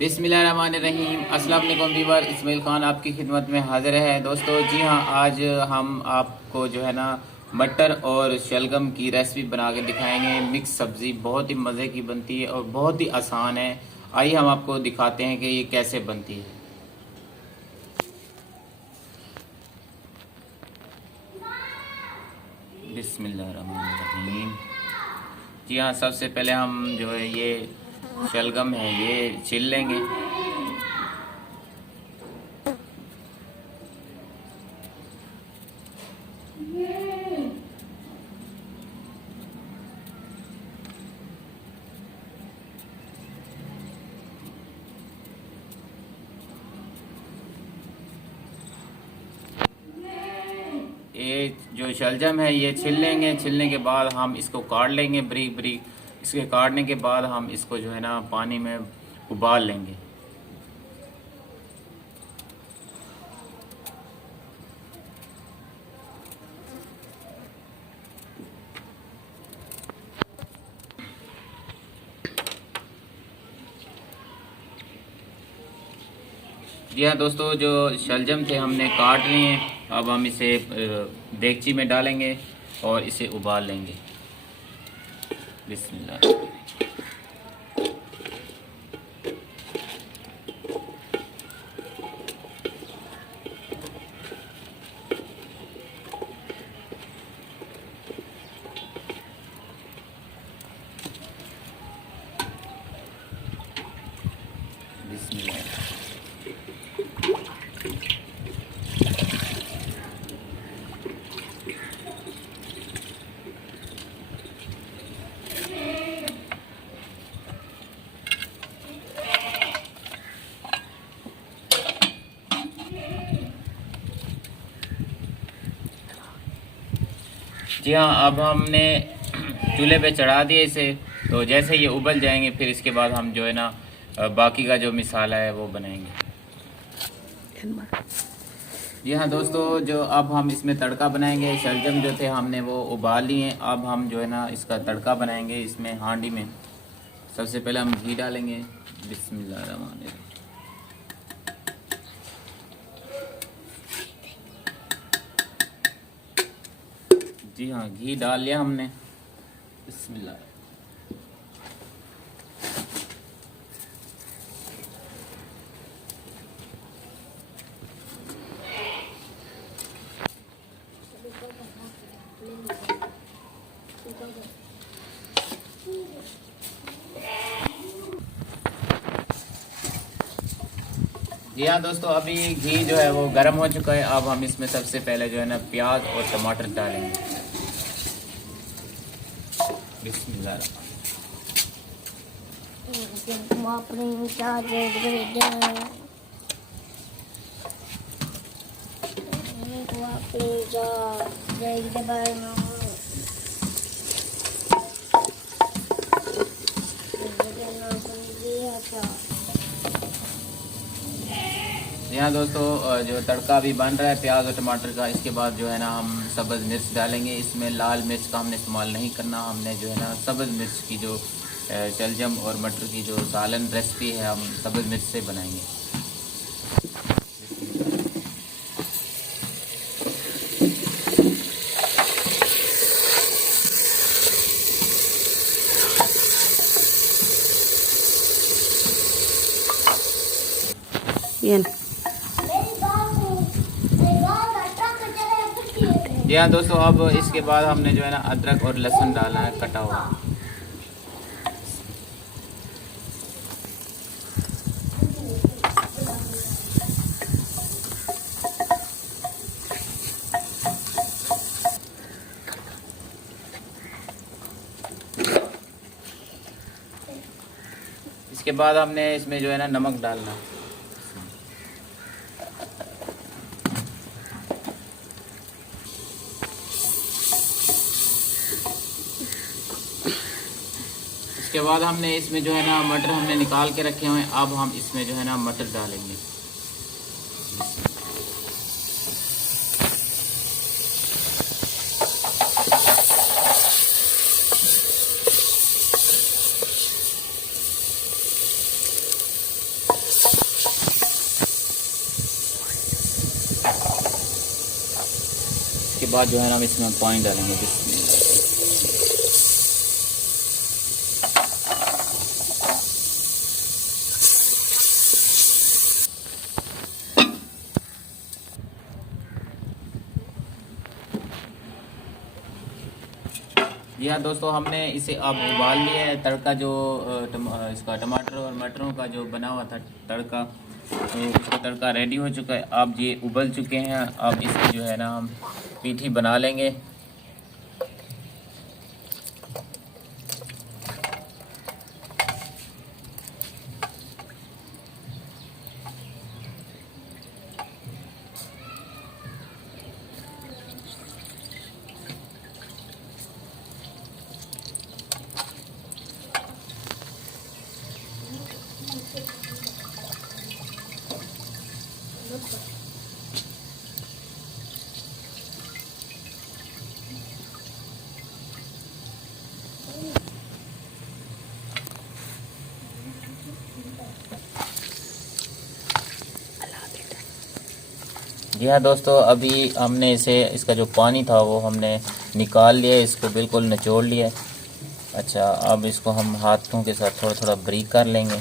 बिस्मिल्लाहिर्रहमानिर्रहीम। अस्सलाम वालेकुम व्यूअर, इस्माइल खान आपकी खिदमत में हाजिर है। दोस्तों जी हाँ, आज हम आपको जो है ना मटर और शलगम की रेसिपी बना के दिखाएंगे। मिक्स सब्ज़ी बहुत ही मज़े की बनती है और बहुत ही आसान है। आइए हम आपको दिखाते हैं कि ये कैसे बनती है। बिस्मिल्लाहिर्रहमानिर्रहीम। जी हाँ, सबसे पहले हम जो है ये शलगम है ये छील लेंगे। ये जो शलजम है ये छील लेंगे। छीलने के बाद हम इसको काट लेंगे बारीक बारीक। इसके काटने के बाद हम इसको जो है ना पानी में उबाल लेंगे। जी हाँ दोस्तों, जो शलजम थे हमने काट लिए। अब हम इसे देगची में डालेंगे और इसे उबाल लेंगे। बिस्मिल्लाह। बिस्मिल्लाह। जी हाँ, अब हमने चूल्हे पे चढ़ा दिए इसे। तो जैसे ये उबल जाएंगे फिर इसके बाद हम जो है ना बाकी का जो मिसाला है वो बनाएंगे। जी हाँ दोस्तों, जो अब हम इसमें तड़का बनाएंगे। शलजम जो थे हमने वो उबाल लिए। अब हम जो है ना इसका तड़का बनाएंगे इसमें हांडी में। सबसे पहले हम घी डालेंगे। बिस्मिल्लाहिर्रहमानिर्रहीम। जी हाँ, घी डाल लिया हमने। बिस्मिल्लाह। जी हाँ दोस्तों, अभी घी जो है वो गर्म हो चुका है। अब हम इसमें सबसे पहले जो है ना प्याज और टमाटर डालेंगे। बिस्मिल्लाह। यहाँ दोस्तों जो तड़का अभी बन रहा है प्याज और टमाटर का, इसके बाद जो है ना हम सब्ज़ मिर्च डालेंगे। इसमें लाल मिर्च का हमने इस्तेमाल नहीं करना। हमने जो है ना सब्ज़ मिर्च की जो शलजम और मटर की जो सालन रेसिपी है हम सब्ज़ मिर्च से बनाएंगे। Bien. जी हाँ दोस्तों, अब इसके बाद हमने जो है ना अदरक और लहसुन डालना है कटा हुआ। इसके बाद हमने इसमें जो है ना नमक डालना। इसके बाद हमने इसमें जो है ना मटर हमने निकाल के रखे हुए हैं। अब हम इसमें जो है ना मटर डालेंगे। इसके बाद जो है ना हम इसमें पानी डालेंगे। बिस्मिल्लाह। जी हाँ दोस्तों, हमने इसे अब उबाल लिया है। तड़का जो इसका टमाटर और मटरों का जो बना हुआ था तड़का, तो उसका तड़का रेडी हो चुका है। अब ये उबल चुके हैं। अब इसकी जो है ना हम पीठी बना लेंगे। जी हाँ दोस्तों, अभी हमने इसका जो पानी था वो हमने निकाल लिया, इसको बिल्कुल निचोड़ लिया। अच्छा, अब इसको हम हाथों के साथ थोड़ा थोड़ा बारीक कर लेंगे।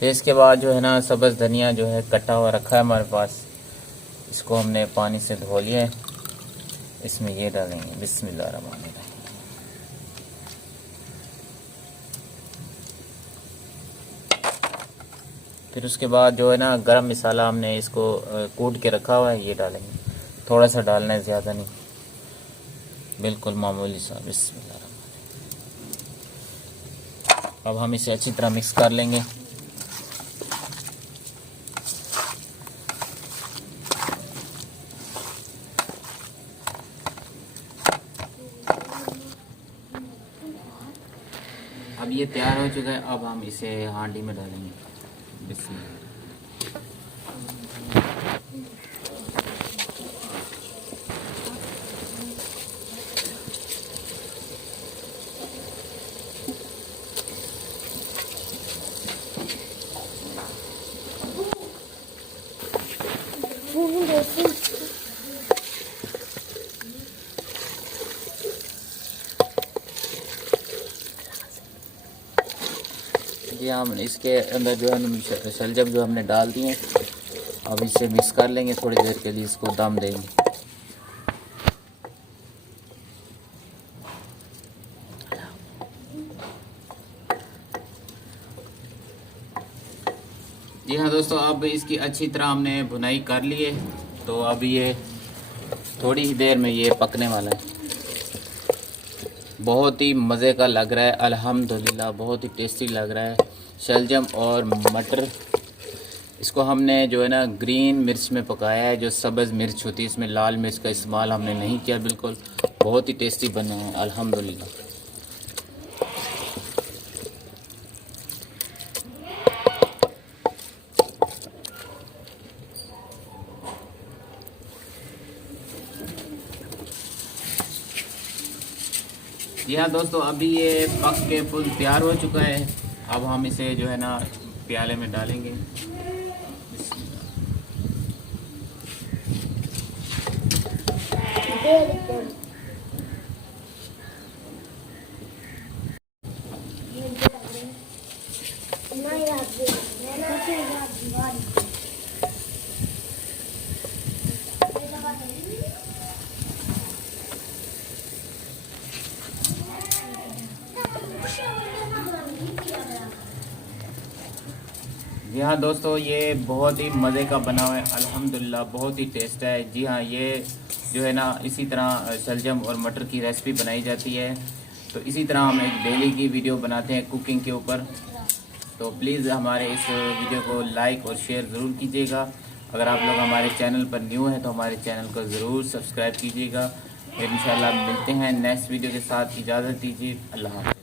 फिर इसके बाद जो है ना सब्ज़ धनिया जो है कटा हुआ रखा है हमारे पास, इसको हमने पानी से धो लिया है। इसमें ये डालेंगे। बिस्मिल्लाहिर्रहमानिर्रहीम। फिर उसके बाद जो है ना गरम मसाला हमने इसको कूट के रखा हुआ है, ये डालेंगे। थोड़ा सा डालना है, ज़्यादा नहीं, बिल्कुल मामूली सा। बिस्मिल्लाहिर्रहमानिर्रहीम। अब हम इसे अच्छी तरह मिक्स कर लेंगे। अब ये तैयार हो चुका है। अब हम इसे हांडी में डालेंगे। बिस्मिल्लाह। जी हम इसके अंदर जो है शलजम जो हमने डाल दिए, अब इसे मिक्स कर लेंगे। थोड़ी देर के लिए इसको दम देंगे। जी हाँ दोस्तों, अब इसकी अच्छी तरह हमने भुनाई कर ली है। तो अब ये थोड़ी ही देर में ये पकने वाला है। बहुत ही मज़े का लग रहा है अल्हम्दुलिल्लाह, बहुत ही टेस्टी लग रहा है। शलजम और मटर, इसको हमने जो है ना ग्रीन मिर्च में पकाया है, जो सब्ज़ मिर्च होती है, इसमें लाल मिर्च का इस्तेमाल हमने नहीं किया। बिल्कुल बहुत ही टेस्टी बने हैं अल्हम्दुलिल्लाह। जी हाँ दोस्तों, अभी ये पक के फुल तैयार हो चुका है। अब हम इसे जो है ना प्याले में डालेंगे। जी हाँ दोस्तों, ये बहुत ही मज़े का बना हुआ है अल्हम्दुलिल्लाह, बहुत ही टेस्ट है। जी हाँ, ये जो है ना इसी तरह शलजम और मटर की रेसिपी बनाई जाती है। तो इसी तरह हम एक डेली की वीडियो बनाते हैं कुकिंग के ऊपर। तो प्लीज़ हमारे इस वीडियो को लाइक और शेयर ज़रूर कीजिएगा। अगर आप लोग हमारे चैनल पर न्यू हैं तो हमारे चैनल को ज़रूर सब्सक्राइब कीजिएगा। फिर इंशाल्लाह मिलते हैं नेक्स्ट वीडियो के साथ। इजाज़त दीजिए। अल्लाह हाफ़िज़।